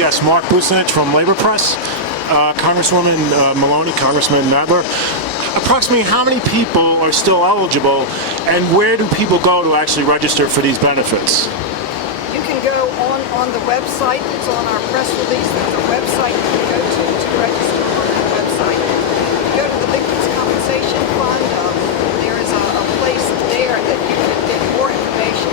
Yes, Mark Bucinich from Labor Press. Congresswoman Maloney, Congressman Nadler. Approximately how many people are still eligible, and where do people go to actually register for these benefits? You can go on the website. It's on our press release. There's a website you can go to register on that website. You go to the Victims Compensation Fund. There is a place there that you can get more information.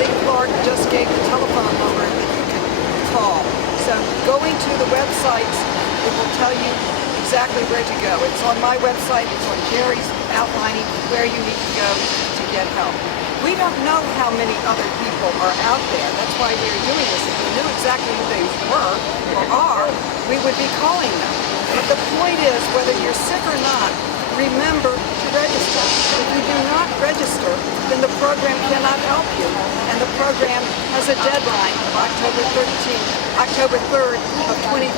Lee Clark just gave the telephone number that you can call. So going to the websites, it will tell you exactly where to go. It's on my website. It's on Jerry's outlining where you need to go to get help. We don't know how many other people are out there. That's why we're doing this. If we knew exactly who they were or are, we would be calling them. But the point is, whether you're sick or not, remember to register. If you do not register, then the program cannot help you. And the program has a deadline of October 3rd of 2013.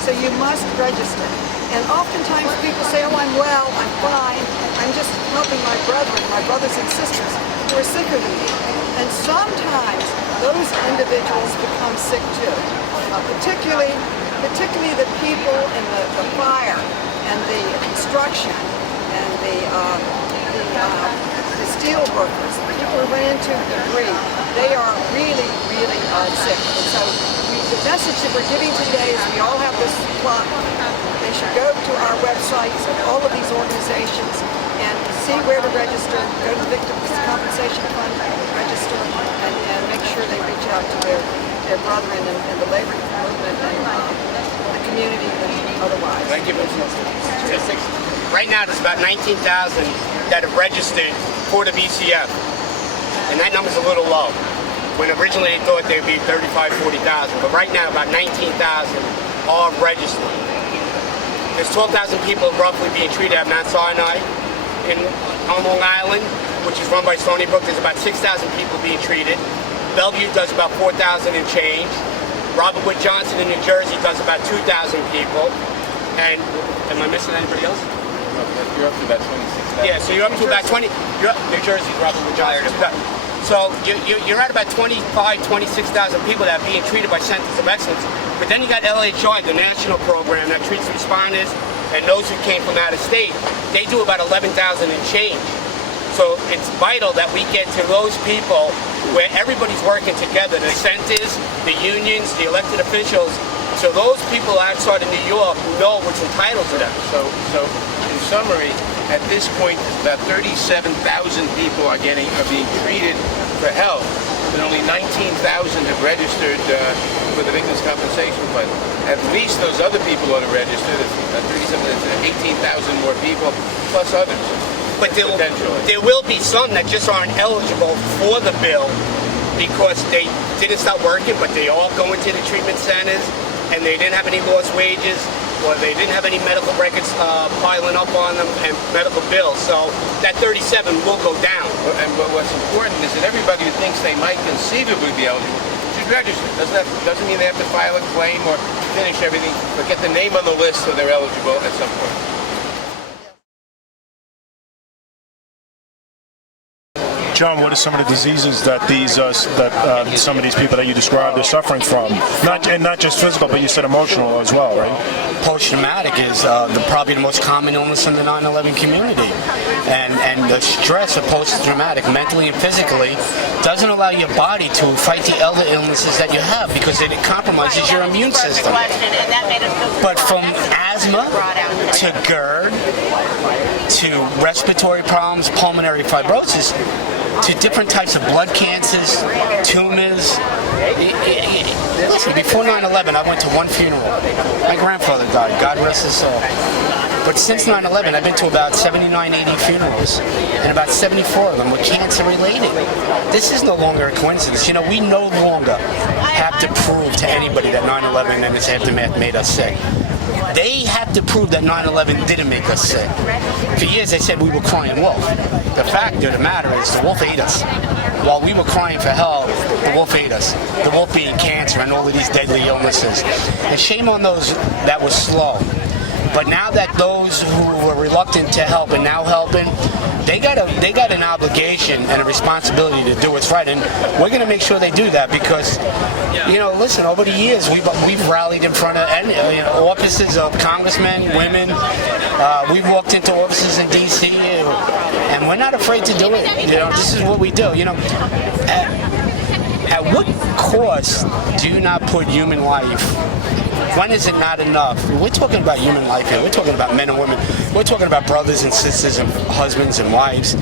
So you must register. And oftentimes people say, oh, I'm well, I'm fine, I'm just helping my brethren, my brothers and sisters who are sicker than me. And sometimes those individuals become sick too. Particularly the people in the fire and the construction and the steel workers, the people who went into debris, they are really, really sick. And so the message that we're giving today is we all have this clock. They should go to our websites of all of these organizations and see where to register, go to the Victims Compensation Fund, register, and make sure they reach out to their brethren in the labor movement and the community and otherwise. Thank you. Right now there's about 19,000 that have registered for the VCF, and that number's a little low. When originally they thought there'd be 35,000, 40,000, but right now about 19,000 are registered. There's 12,000 people roughly being treated at Mount Sinai on Long Island, which is run by Stony Brook. There's about 6,000 people being treated. Bellevue does about 4,000 and change. Robert Wood Johnson in New Jersey does about 2,000 people. And am I missing anybody else? You're up to about 26,000. Yeah, so you're up to about 20. New Jersey's Robert Wood Johnson. So you're at about 25,000, 26,000 people that are being treated by Centers of Excellence. But then you got LHI, the national program that treats responders and those who came from out of state. They do about 11,000 and change. So it's vital that we get to those people where everybody's working together, the centers, the unions, the elected officials. So those people outside of New York know what's entitled to them. So in summary, at this point, about 37,000 people are being treated for health, but only 19,000 have registered for the Victims Compensation Fund. At least those other people ought to register. That's 18,000 more people, plus others. But there will be some that just aren't eligible for the bill because they didn't start working, but they all go into the treatment centers and they didn't have any lost wages, or they didn't have any medical records piling up on them and medical bills. So that 37 will go down. But what's important is that everybody who thinks they might conceivably be eligible should register. Doesn't mean they have to file a claim or finish everything, but get the name on the list so they're eligible at some point. John, what are some of the diseases that some of these people that you described are suffering from? Not just physical, but you said emotional as well, right? Post-traumatic is probably the most common illness in the 9/11 community. And the stress of post-traumatic, mentally and physically, doesn't allow your body to fight the other illnesses that you have because it compromises your immune system. But from asthma to GERD to respiratory problems, pulmonary fibrosis, to different types of blood cancers, tumors. Listen, before 9/11, I went to one funeral. My grandfather died, God rest his soul. But since 9/11, I've been to about 79, 80 funerals, and about 74 of them were cancer-related. This is no longer a coincidence. You know, we no longer have to prove to anybody that 9/11 and its aftermath made us sick. They have to prove that 9/11 didn't make us sick. For years, they said we were crying wolf. The fact of the matter is the wolf ate us. While we were crying for help, the wolf ate us. The wolf being cancer and all of these deadly illnesses. And shame on those that were slow. But now that those who were reluctant to help are now helping, they got an obligation and a responsibility to do what's right, and we're going to make sure they do that because, listen, over the years we've rallied in front of offices of congressmen, women. We've walked into offices in D.C. and we're not afraid to do it. This is what we do. At what cost do you not put human life? When is it not enough? We're talking about human life here. We're talking about men and women. We're talking about brothers and sisters and husbands and wives,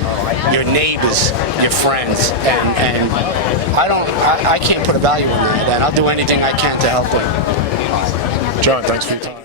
your neighbors, your friends, and I can't put a value on that. And I'll do anything I can to help them. John, thanks for your time.